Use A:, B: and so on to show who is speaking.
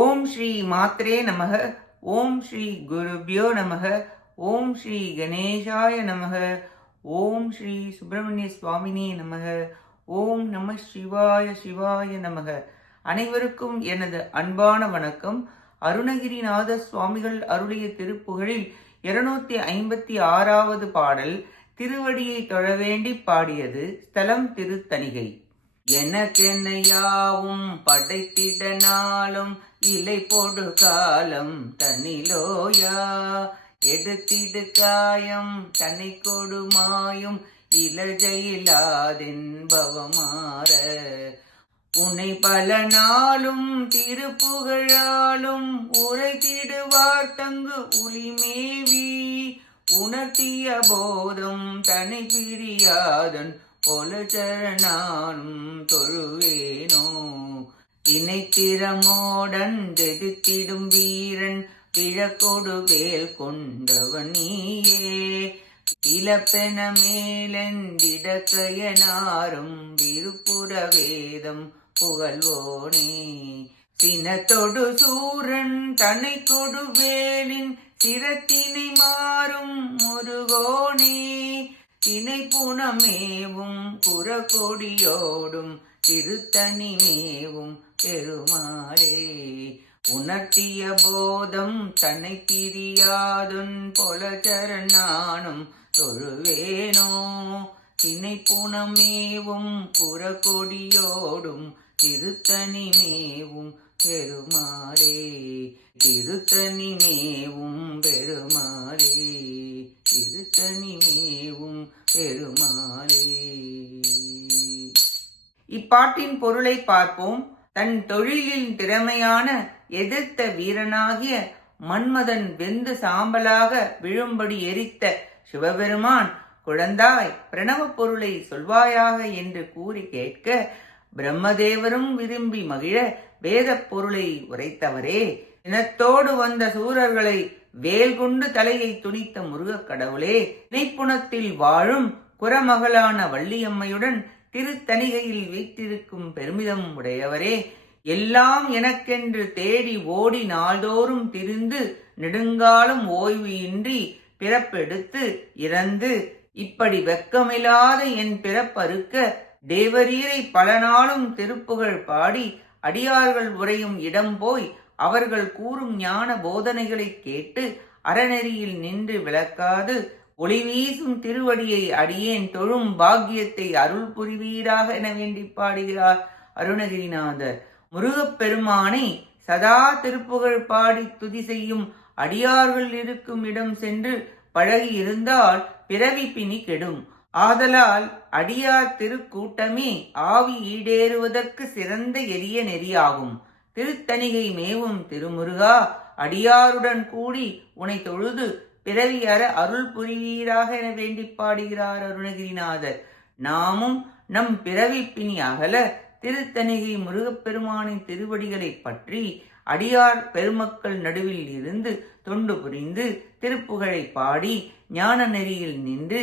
A: ஓம் ஸ்ரீ மாத்ரே நமக. ஓம் ஸ்ரீ குருபியோ நமக. ஓம் ஸ்ரீ கணேசாய நமக. ஓம் ஸ்ரீ சுப்பிரமணிய சுவாமினே நமக. ஓம் நம சிவாய சிவாய நமக. அனைவருக்கும் எனது அன்பான வணக்கம். அருணகிரிநாத சுவாமிகள் அருளிய திருப்புகழில் இருநூத்தி ஐம்பத்தி ஆறாவது பாடல் திருவடியை தொழ வேண்டி பாடியது ஸ்தலம் திருத்தணிகை. எனக்கென்னையாவும் படைத்திட நாளும் இலை போடு காலம் தனிலோயா எடுத்திடு காயம் தனி கொடுமாயும் இலஜையிலாதென்பவமாற. உன்னை பல நாளும் திருப்புகழாலும் உரைத்திடுவார் தங்கு உளிமேவி. உணர்த்திய போதும் தனி பிரியாதன் பொல தொழுவேனோ? தினைத்திறமோடன் தெதித்திடும் வீரன் கிழக்கொடு வேல் கொண்டவன் நீயே. இளப்பென மேலெண்டிடக்கையனாரும் விருப்புற வேதம் புகழ்வோனே. சினத்தொடு சூரன் தனை கொடு வேலின் சிரத்தினை மாறும் முருகோனே. தினை புனமேவும் புறக்கொடியோடும் திருத்தணி மேவும் பெருமாளே. உணர்த்திய போதம் தன்னை பிரியாதுன் பொல சரணானும் தொழுவேனோ? தினை புனமேவும் புறக்கொடியோடும் திருத்தணி மேவும் பெருமாளே. திருத்தணி மேவும் பெருமாளே. திருத்தணி மேவும் பெருமாளே. இப்பாட்டின் பொருளை பார்ப்போம். தன் தொழிலின் திறமையான எதிர்த்த வீரனாகிய மன்மதன் வெந்து சாம்பலாக விழும்படி எரித்த சிவபெருமான் குழந்தாய் பிரணவ பொருளை சொல்வாயாக என்று கூறி கேட்க பிரம்மதேவரும் விரும்பி மகிழ வேத பொருளை உரைத்தவரே. இனத்தோடு வந்த சூரர்களை வேல் கொண்டு தலையை துணித்த முருகக் கடவுளே நினைப்புணத்தில் வாழும் குரமகளான வள்ளியம்மையுடன் திருத்தணிகையில் வீட்டிருக்கும் பெருமிதம் உடையவரே எல்லாம் எனக்கென்று தேடி ஓடி நாள்தோறும் திரிந்து நெடுங்காலம் ஓய்வு இன்றி பிறப்பெடுத்து இறந்து இப்படி வெக்கமில்லாத என் பிறப்பறுக்க தேவரீரை பல நாளும் திருப்புகழ் பாடி அடியார்கள் உரையும் இடம் போய் அவர்கள் கூறும் ஞான போதனைகளை கேட்டு அறநெறியில் நின்று விளக்காது ஒளி வீசும் திருவடியை அடியேன் தொழும் பாக்கியத்தை அருள் புரிவீராக என வேண்டி பாடுகிறார் அருணகிரிநாதர். முருகப்பெருமானை சதா திருப்புகழ் பாடி துதி செய்யும் அடியார்கள் இருக்கும் இடம் சென்று பழகி இருந்தால் பிறவி பிணி கெடும். ஆதலால் அடியார் திருக்கூட்டமே ஆவி ஈடேறுவதற்கு சிறந்த எளிய நெறியாகும். திருத்தணிகை மேவும் திருமுருகா அடியாருடன் கூடி உனை தொழுது பிறவி அற அருள் புரிவீராக என வேண்டி பாடுகிறார் அருணகிரிநாதர். நாமும் நம் பிறவி பிணி அகல திருத்தணிகை முருகப்பெருமானின் திருவடிகளை பற்றி அடியார் பெருமக்கள் நடுவில் இருந்து தொண்டு புரிந்து திருப்புகழை பாடி ஞான நெறியில் நின்று